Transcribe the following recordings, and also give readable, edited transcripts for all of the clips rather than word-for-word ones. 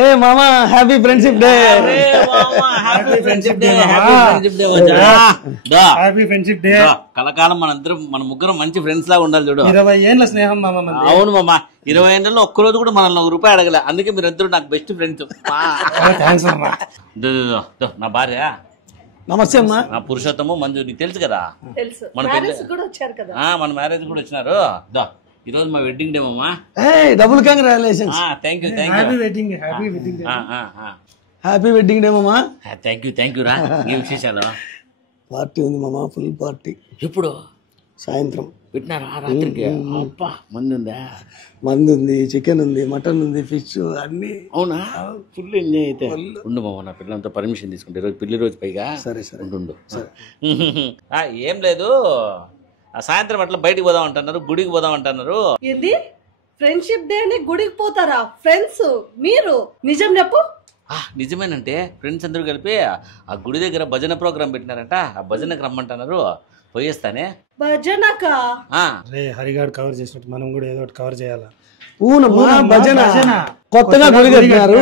ఏ మామా happy friendship day. Happy friendship day. కలకాలం మన ముగ్గురం మంచి ఫ్రెండ్స్ లాగా ఉండాలి చూడు. 20 ఏళ్ళ స్నేహం మామ. అవును మామ, 20 ఏళ్ళలో ఒక్కరోజు కూడా మనల్ని ₹1 అడగలే. అందుకే మీరిద్దరు నాకు బెస్ట్ ఫ్రెండ్స్. నా భార్య నమస్తే అమ్మా. నా పురుషోత్తము మంజు, నీకు తెలుసు కదా. మన మ్యారేజ్ కూడా వచ్చినారు. ఈ రోజు మా వెడ్డింగ్ డే మామా. Double congratulations. Thank you. Happy wedding day మామా. థ్యాంక్ యూ రా. ఏ విశేషాలు? పార్టీ ఉంది మామా, ఫుల్ పార్టీ. ఎప్పుడు? సాయంత్రం పెట్టినారా రాత్రికి? అబ్బా మంది ఉందా? మంది ఉంది, చికెన్ ఉంది, మటన్ ఉంది, ఫిష్ అన్ని. అవునా? ఫుల్ ఎంజాయ్ అయితే. ఉండు మామ, నా పిల్లలతో పర్మిషన్ తీసుకుంటే ఈరోజు పెళ్లి రోజు పైగా. సరే ఉండు. ఏం లేదు, సాయంత్రం అట్లా బయటికి పోదాం అంటున్నారు, గుడికి పోదాం అంటున్నారు. ఏంది ఫ్రెండ్షిప్ డే అని గుడికి పోతారా ఫ్రెండ్స్ మీరు? నిజం చెప్పు. నిజమేనంటే ఫ్రెండ్స్ అందరూ కలిపి ఆ గుడి దగ్గర భజన ప్రోగ్రామ్ పెట్టినారంట. ఆ భజనకు రమ్మంటున్నారు, పోయేస్తానే. భజనకా? హరిగాడు కవర్ చేసినట్టు మనం కూడా ఏదో ఒకటి కవర్ చేయాలా? భజన కొత్తగా గుడి కట్టినారు,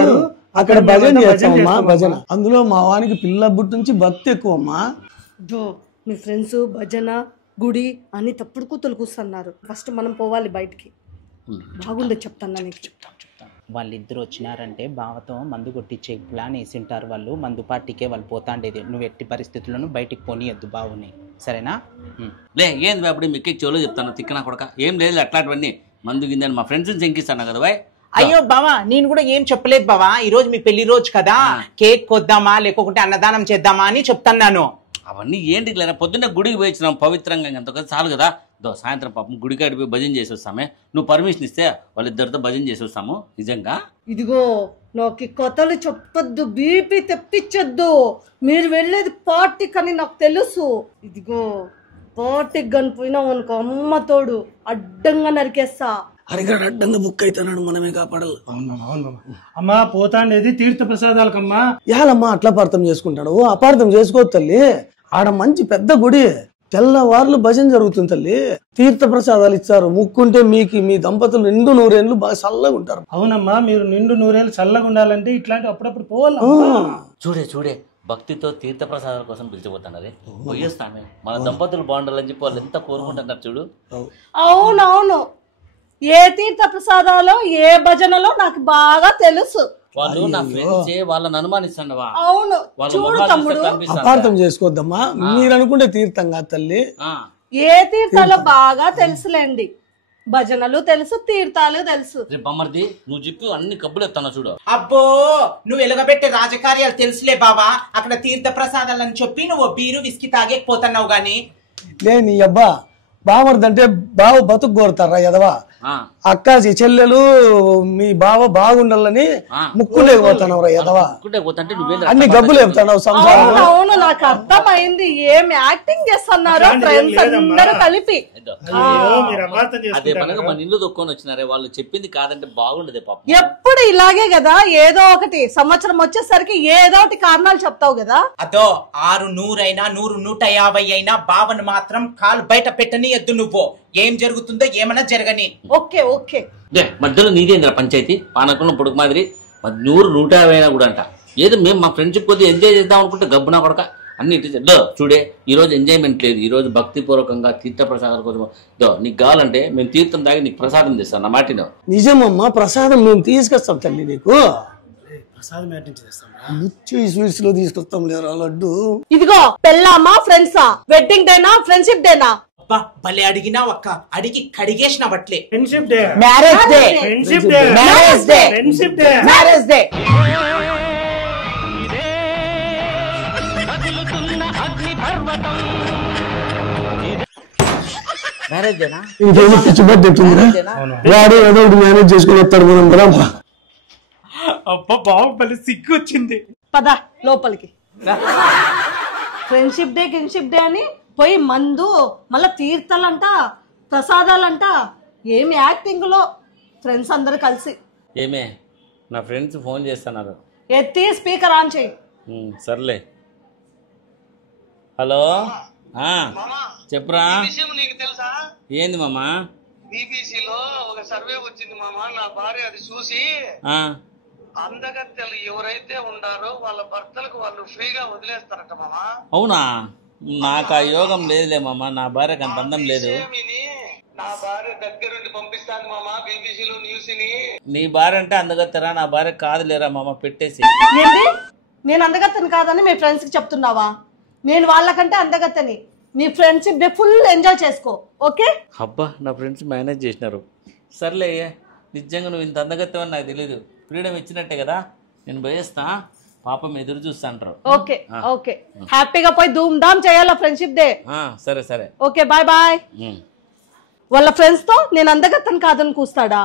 అక్కడ భజన చేస్తామమ్మా. భజన అందులో మా వానికి పిల్లబుట్టి నుంచి భక్తి ఎక్కువ అమ్మా. మీ ఫ్రెండ్స్ భజన గుడి అన్ని తప్పుడు కూతులు కూస్తున్నారు. ఫస్ట్ మనం పోవాలి బయటికి. బాగుండే చెప్తాను నీకు. వాళ్ళిద్దరు వచ్చినారంటే బావతో మందు కొట్టించే ప్లాన్ వేసింటారు వాళ్ళు. మందు పార్టీకే వాళ్ళు పోతాండేది. నువ్వు ఎట్టి పరిస్థితుల్లోనూ బయటికి పోనీయద్దు బావుని, సరేనా? ఏంది అప్పుడు మీకు చెవులో చెప్తాను, తిక్కనా కొడక. ఏం లేదు అట్లాంటివన్నీ. మందు గిందని మా ఫ్రెండ్స్ శంకిస్తాను కదా బాయ్. అయ్యో బావా, నేను కూడా ఏం చెప్పలేదు బావా. ఈ రోజు మీ పెళ్లి రోజు కదా, కేక్ కొద్దామా లేకపోతే అన్నదానం చేద్దామా అని చెప్తున్నాను. అవన్నీ ఏంటి లేరా, పొద్దున్నే గుడికి పోయించినాం పవిత్రంగా, ఎంత కదా చాలు కదా. సాయంత్రం పాపం గుడికి అడిపోయి భజన చేసి వస్తామే. నువ్వు పర్మిషన్ ఇస్తే వాళ్ళిద్దరితో భజన చేసి వస్తాము. నిజంగా ఇదిగో నాకు కొత్తలు చెప్పొద్దు, బీపీ తెప్పించొద్దు. మీరు వెళ్ళేది పార్టీకి అని నాకు తెలుసు. ఇదిగో పార్టీకి కనిపోయినావు అనుకో, అమ్మ తోడు అడ్డంగా నరికేస్తా. హరిగాడు అడ్డంగా బుక్ అవుతున్నాడు, మనమే కాపాడాలి. అమ్మా పోతాండేది తీర్థ ప్రసాదాలకమ్మా. యాలమ్మా అట్లా అపార్థం చేసుకుంటాడు. అపార్థం చేసుకోవద్దు తల్లి, ఆడ మంచి పెద్ద గుడి, తెల్లవార్లు భజన జరుగుతుంది తల్లి. తీర్థ ప్రసాదాలు ఇచ్చారు, ముక్కుంటే మీకు మీ దంపతులు 2 నూరేళ్ళు బాగా చల్లగా ఉంటారు. అవునమ్మా, మీరు 2 నూరేళ్ళు చల్లగా ఉండాలంటే ఇట్లాంటి అప్పుడప్పుడు పోవాలి. చూడే భక్తితో తీర్థ ప్రసాదాల కోసం పిలిచిపోతున్నారు. పోయేస్తామే, మన దంపతులు బాగుండాలని చెప్పి వాళ్ళు ఎంత కోరుకుంటున్నారు చూడు. అవునవును, ఏ తీర్థ ప్రసాదాలో ఏ భజనలో నాకు బాగా తెలుసు. వాళ్ళు నా ఫ్రెండ్స్, వాళ్ళని అనుమానిస్తాండవా? అవును చూడు తమ్ముడు, అపార్థం చేసుకోవద్దమ్మా. మీరు అనుకుంటే తీర్థం కాదు తల్లి. ఏ తీర్థాలు బాగా తెలుసులేండి. భజనలు తెలుసు, తీర్థాలు తెలుసు. బొమ్మర్ది నువ్వు చెప్పి అన్ని కబ్బులు ఎత్తాను చూడు. అబ్బో, నువ్వు ఎలుగబెట్టే రాజకార్యాలు తెలుసులే బావా. అక్కడ తీర్థ ప్రసాదాలని చెప్పి నువ్వు బీరు విస్కీ తాగేకపోతున్నావు గాని. నీ అబ్బా బావమర్దంటే బావ బతుకు కోరుతారా ఎదవా? అక్క చెల్లెలు మీ బావ బాగుండాలని ముక్కు లేకపోతున్నావురా ఎదవా? అన్ని గబ్బులు చెప్తావు సంసారం. అవును నాకు అర్థమైంది. ఏం యాక్టింగ్ చేస్తున్నారు ఫ్రెండ్స్ అందరూ కలిపి. అదే మనకు మన ఇల్లు దొక్కొని వచ్చినారే, వాళ్ళు చెప్పింది కాదంటే బాగుండదు పాపం. ఎప్పుడు ఇలాగే కదా, ఏదో ఒకటి సంవత్సరం వచ్చేసరికి ఏదో ఒకటి కారణాలు చెప్తావు కదా. అదో 600 అయినా 100 150 అయినా బావను మాత్రం కాలు బయట పెట్టని ఎద్దు. నువ్వు ఏం జరుగుతుందో ఏమన్నా జరగని. ఓకే ఓకే, మధ్యలో నీదేంద్ర పంచాయతీ పానకున్న పొడుగు మాదిరి. 100 150 అయినా కూడా అంట. ఏదో మేము మా ఫ్రెండ్షిప్ కొద్ది ఎంజాయ్ చేద్దాం అనుకుంటే గబ్బునా కొడక అన్ని చూడే. ఈ రోజు ఎంజాయ్మెంట్ లేదు, ఈ రోజు భక్తి పూర్వకంగా తీర్థ ప్రసాదాల కోసం. నీకు కావాలంటే మేము తీర్థం తాగి నీకు ప్రసాదం తెస్తాం నా మాటిన. నిజమమ్మా, ప్రసాదం మేము తీసుకొస్తాం తల్లి నీకు. స్వీట్స్ లో తీసుకొస్తాం లేరా లడ్డు. ఇదిగో పెళ్ళామా ఫ్రెండ్సా, వెడ్డింగ్ డేనా ఫ్రెండ్షిప్ డేనా? భలే అడిగినా ఒక్క అడిగి కడిగేసిన బట్లే. Friendship day, marriage day, friendship day, marriage day, friendship day, marriage day. Marriage డేనా? ఇంకేమో పిచ్చిపట్టింది. వాడు ఏదో ఒకటి మేనేజ్ చేసుకుని వస్తాడు. మనం అబ్బా బాబు భలే సిగ్గు వచ్చింది. పద లోపలికి. ఫ్రెండ్షిప్ డే ఫ్రెండ్షిప్ డే అని పోయి మందు, మళ్ళా తీర్థాలంట, ప్రసాదాలంట. ఏమి యాక్టింగ్ లో ఫ్రెండ్స్ అందరు కలిసి. ఏమే నా ఫ్రెండ్స్ ఫోన్ చేస్తున్నారు, ఎత్తి స్పీకర్ ఆన్ చేయి. సర్లే. హలో చెప్పురా. నీకు తెలుసా? ఏంది మామా? బీబీసీలో ఒక సర్వే వచ్చింది మామా, నా భార్య అది చూసి అందగత్తెలు ఎవరైతే ఉండారో వాళ్ళ భర్తలకు వాళ్ళు ఫ్రీగా వదిలేస్తారట మామా. అవునా? నాకు ఆ యోగం లేదులే మామ, నా భార్యకు అంత అందం లేదు. నా భార్య దగ్గరుండి పంపిస్తాను మామా బీబీసీలో న్యూస్ ని. నీ భార్య అంటే అందగత్తెరా, నా భార్య కాదులేరా మామ, పెట్టేసి. ఏంటి? నేను అందగత్తెని కాదని మీ ఫ్రెండ్స్ కి చెప్తున్నావా? నేను వాళ్ళకంటే అందగత్తెని. నీ ఫ్రెండ్షిప్ డే ఫుల్ ఎంజాయ్ చేసుకో, ఓకే? అబ్బా, నా ఫ్రెండ్స్ మేనేజ్ చేసినారు. సర్లే, నిజంగా నువ్వు ఇంత అందగత్తెవని నాకు తెలియదు. ఫ్రీడమ్ ఇచ్చినట్టే కదా, నేను పోయేస్తా. పాపం ఎదురు చూస్తా అంటారు. ఓకే ఓకే, హ్యాపీగా పోయి ధూమ్ ధామ్ చేయాలా ఫ్రెండ్షిప్ డే. సరే సరే, ఓకే, బాయ్ బాయ్. వాళ్ళ ఫ్రెండ్స్ తో నేను అందగత్తెని కాదని కూస్తాడా?